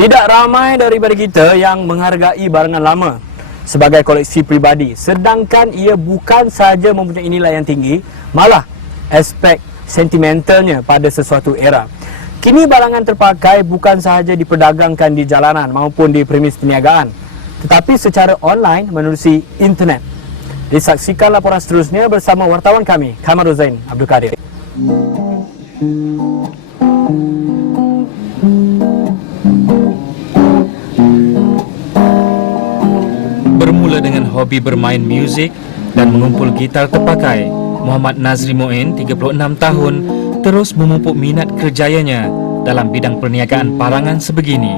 Tidak ramai daripada kita yang menghargai barangan lama sebagai koleksi pribadi, sedangkan ia bukan sahaja mempunyai nilai yang tinggi, malah aspek sentimentalnya pada sesuatu era. Kini barangan terpakai bukan sahaja diperdagangkan di jalanan maupun di premis perniagaan, tetapi secara online menerusi internet. Disaksikan laporan seterusnya bersama wartawan kami, Kamarul Zain Abdul Kadir. Bermula dengan hobi bermain muzik dan mengumpul gitar terpakai, Muhammad Nazri Moen, 36 tahun, terus memupuk minat kerjayanya dalam bidang perniagaan barangan sebegini.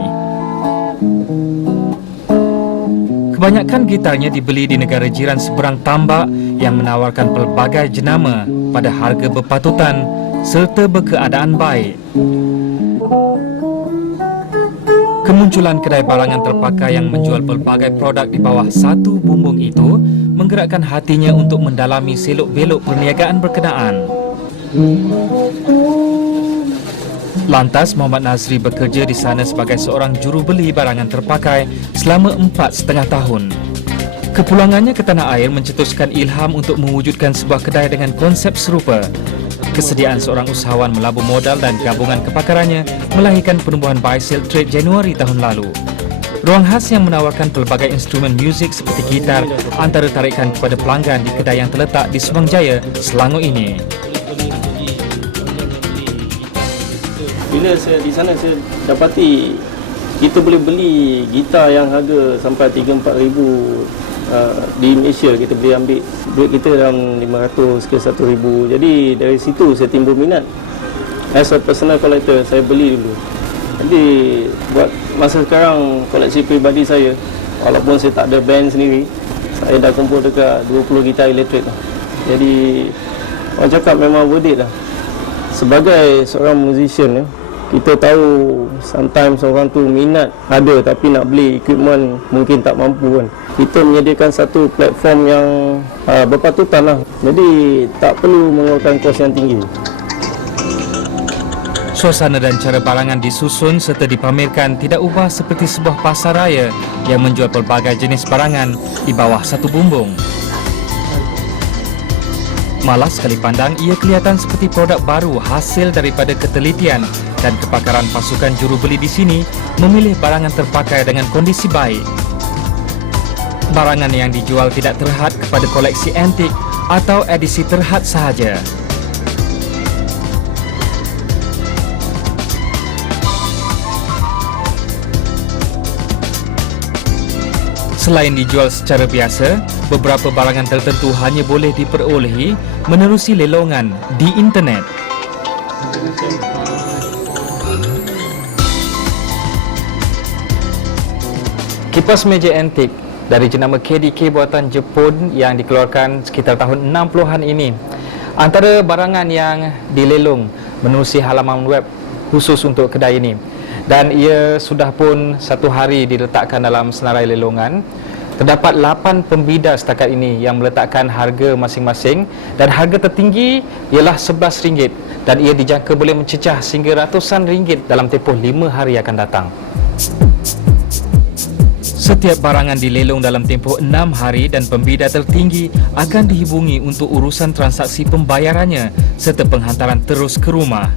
Kebanyakan gitarnya dibeli di negara jiran seberang tambak yang menawarkan pelbagai jenama pada harga berpatutan serta berkeadaan baik. Kemunculan kedai barangan terpakai yang menjual pelbagai produk di bawah satu bumbung itu menggerakkan hatinya untuk mendalami selok-belok perniagaan berkenaan. Lantas Muhammad Nazri bekerja di sana sebagai seorang juru beli barangan terpakai selama 4,5 tahun. Kepulangannya ke tanah air mencetuskan ilham untuk mewujudkan sebuah kedai dengan konsep serupa. Kesediaan seorang usahawan melabur modal dan gabungan kepakarannya melahirkan penubuhan Buy Sell Trade Januari tahun lalu. Ruang khas yang menawarkan pelbagai instrumen muzik seperti gitar antara tarikan kepada pelanggan di kedai yang terletak di Subang Jaya, Selangor ini. Bila saya di sana, saya dapati kita boleh beli gitar yang harga sampai 3-4 ribu. Di Malaysia kita boleh ambil duit kita dalam 500 ke 1,000. Jadi dari situ saya timbul minat. As a personal collector, saya beli dulu. Jadi buat masa sekarang koleksi peribadi saya, walaupun saya tak ada band sendiri, saya dah kumpul dekat 20 gitar elektrik lah. Jadi orang cakap memang worth it lah. Sebagai seorang musician, kita tahu sometimes orang tu minat ada tapi nak beli equipment mungkin tak mampu kan. Kita menyediakan satu platform yang berpatutan lah. Jadi tak perlu mengeluarkan kos yang tinggi. Suasana dan cara barangan disusun serta dipamerkan tidak ubah seperti sebuah pasar raya yang menjual pelbagai jenis barangan di bawah satu bumbung. Malah sekali pandang ia kelihatan seperti produk baru hasil daripada ketelitian dan kepakaran pasukan juru beli di sini memilih barangan terpakai dengan kondisi baik. Barangan yang dijual tidak terhad kepada koleksi antik atau edisi terhad sahaja. Selain dijual secara biasa, beberapa barangan tertentu hanya boleh diperolehi menerusi lelongan di internet. Kipas meja antik dari jenama KDK buatan Jepun yang dikeluarkan sekitar tahun 60-an ini antara barangan yang dilelong menerusi halaman web khusus untuk kedai ini, dan ia sudah pun 1 hari diletakkan dalam senarai lelongan. Terdapat 8 pembida setakat ini yang meletakkan harga masing-masing, dan harga tertinggi ialah RM11 dan ia dijangka boleh mencecah sehingga ratusan ringgit dalam tempoh 5 hari akan datang. Setiap barangan dilelong dalam tempoh 6 hari dan pembida tertinggi akan dihubungi untuk urusan transaksi pembayarannya serta penghantaran terus ke rumah.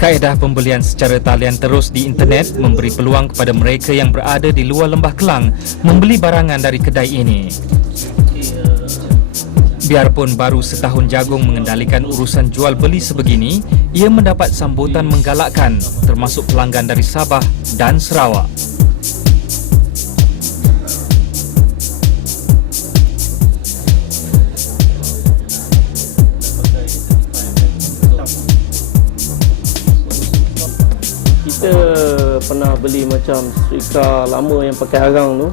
Kaedah pembelian secara talian terus di internet memberi peluang kepada mereka yang berada di luar Lembah Kelang membeli barangan dari kedai ini. Biarpun baru setahun jagung mengendalikan urusan jual beli sebegini, ia mendapat sambutan menggalakkan termasuk pelanggan dari Sabah dan Sarawak. Kita pernah beli macam setrika lama yang pakai arang tu.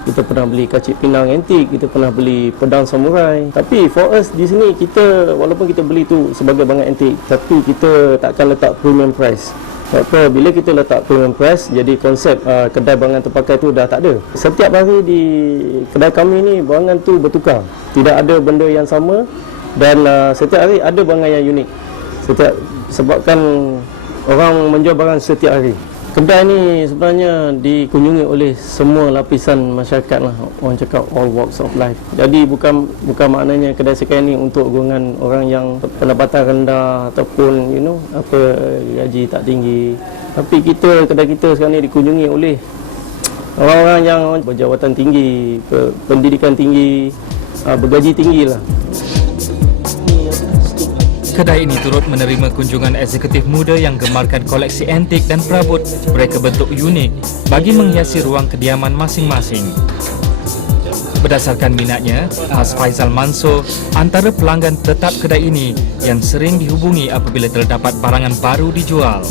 Kita pernah beli kacip pinang antik, kita pernah beli pedang samurai. Tapi for us di sini, kita walaupun kita beli tu sebagai barang antik, tapi kita takkan letak premium price. Sebab bila kita letak premium price, jadi konsep kedai barangan terpakai tu dah tak ada. Setiap hari di kedai kami ni, barangan tu bertukar. Tidak ada benda yang sama, dan setiap hari ada barangan yang unik. Sebabkan orang menjual barang setiap hari. Kedai ni sebenarnya dikunjungi oleh semua lapisan masyarakat lah, orang cakap all walks of life. Jadi bukan maknanya kedai second ni untuk golongan orang yang pendapatan rendah ataupun gaji tak tinggi. Tapi kedai kita sekarang ni dikunjungi oleh orang-orang yang berjawatan tinggi, pendidikan tinggi, bergaji tinggi lah. Kedai ini turut menerima kunjungan eksekutif muda yang gemarkan koleksi antik dan perabot mereka bentuk unik bagi menghiasi ruang kediaman masing-masing. Berdasarkan minatnya, Mas Faizal Mansur antara pelanggan tetap kedai ini yang sering dihubungi apabila terdapat barangan baru dijual.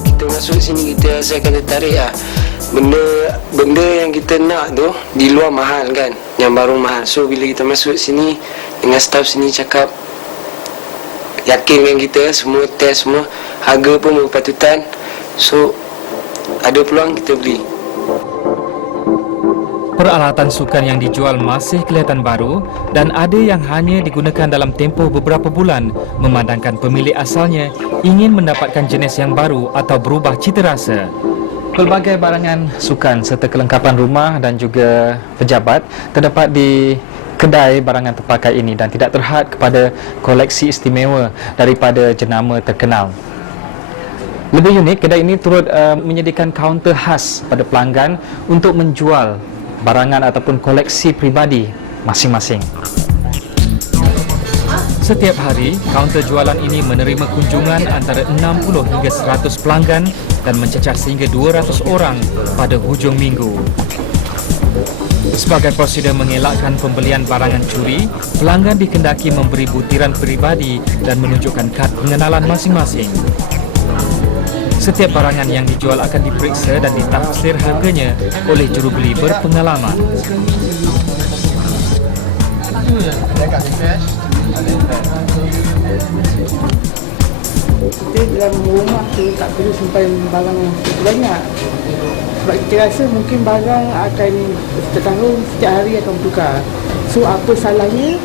Kita masuk sini, kita rasa akan tertarik lah. Benda yang kita nak tu di luar mahal kan, yang baru mahal. So bila kita masuk sini dengan staff sini cakap yakinkan kita, semua test semua, harga pun berpatutan, so ada peluang kita beli. Peralatan sukan yang dijual masih kelihatan baru dan ada yang hanya digunakan dalam tempoh beberapa bulan, memandangkan pemilik asalnya ingin mendapatkan jenis yang baru atau berubah cita rasa. Pelbagai barangan sukan serta kelengkapan rumah dan juga pejabat terdapat di kedai barangan terpakai ini dan tidak terhad kepada koleksi istimewa daripada jenama terkenal. Lebih unik, kedai ini turut menyediakan kaunter khas pada pelanggan untuk menjual barangan ataupun koleksi peribadi masing-masing. Setiap hari, kaunter jualan ini menerima kunjungan antara 60 hingga 100 pelanggan dan mencecah sehingga 200 orang pada hujung minggu. Sebagai prosedur mengelakkan pembelian barangan curi, pelanggan dikendaki memberi butiran peribadi dan menunjukkan kad pengenalan masing-masing. Setiap barangan yang dijual akan diperiksa dan ditafsir harganya oleh jurubeli berpengalaman. Kita dalam rumah tu tak perlu simpan barang banyak. Sebab kita rasa mungkin barang akan setiap tahun, setiap hari akan bertukar. So apa salahnya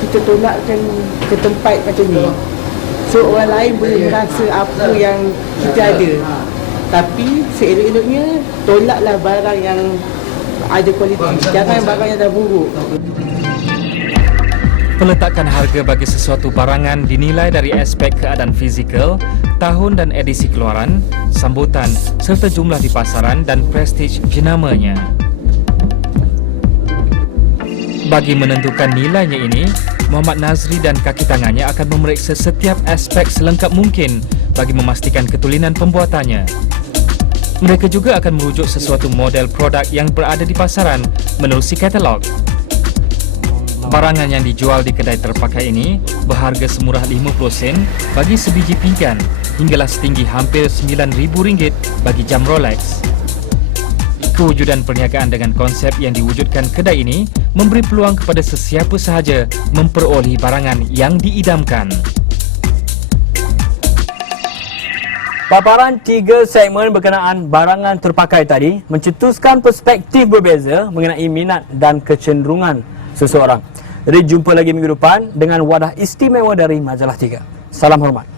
kita tolakkan ke tempat macam ni. So orang lain boleh merasa apa yang kita ada. Tapi seelok-eloknya tolaklah barang yang ada kualiti. Jangan barang yang dah buruk. Peletakan harga bagi sesuatu barangan dinilai dari aspek keadaan fizikal, tahun dan edisi keluaran, sambutan serta jumlah di pasaran dan prestij jenamanya. Bagi menentukan nilainya ini, Muhammad Nazri dan kaki tangannya akan memeriksa setiap aspek selengkap mungkin bagi memastikan ketulinan pembuatannya. Mereka juga akan merujuk sesuatu model produk yang berada di pasaran menerusi katalog. Barangan yang dijual di kedai terpakai ini berharga semurah 50 sen bagi sebiji pinggan hinggalah setinggi hampir RM9,000 bagi jam Rolex. Kewujudan perniagaan dengan konsep yang diwujudkan kedai ini memberi peluang kepada sesiapa sahaja memperolehi barangan yang diidamkan. Paparan 3 segmen berkenaan barangan terpakai tadi mencetuskan perspektif berbeza mengenai minat dan kecenderungan seseorang. Jadi jumpa lagi minggu depan dengan wadah istimewa dari Majalah 3. Salam hormat.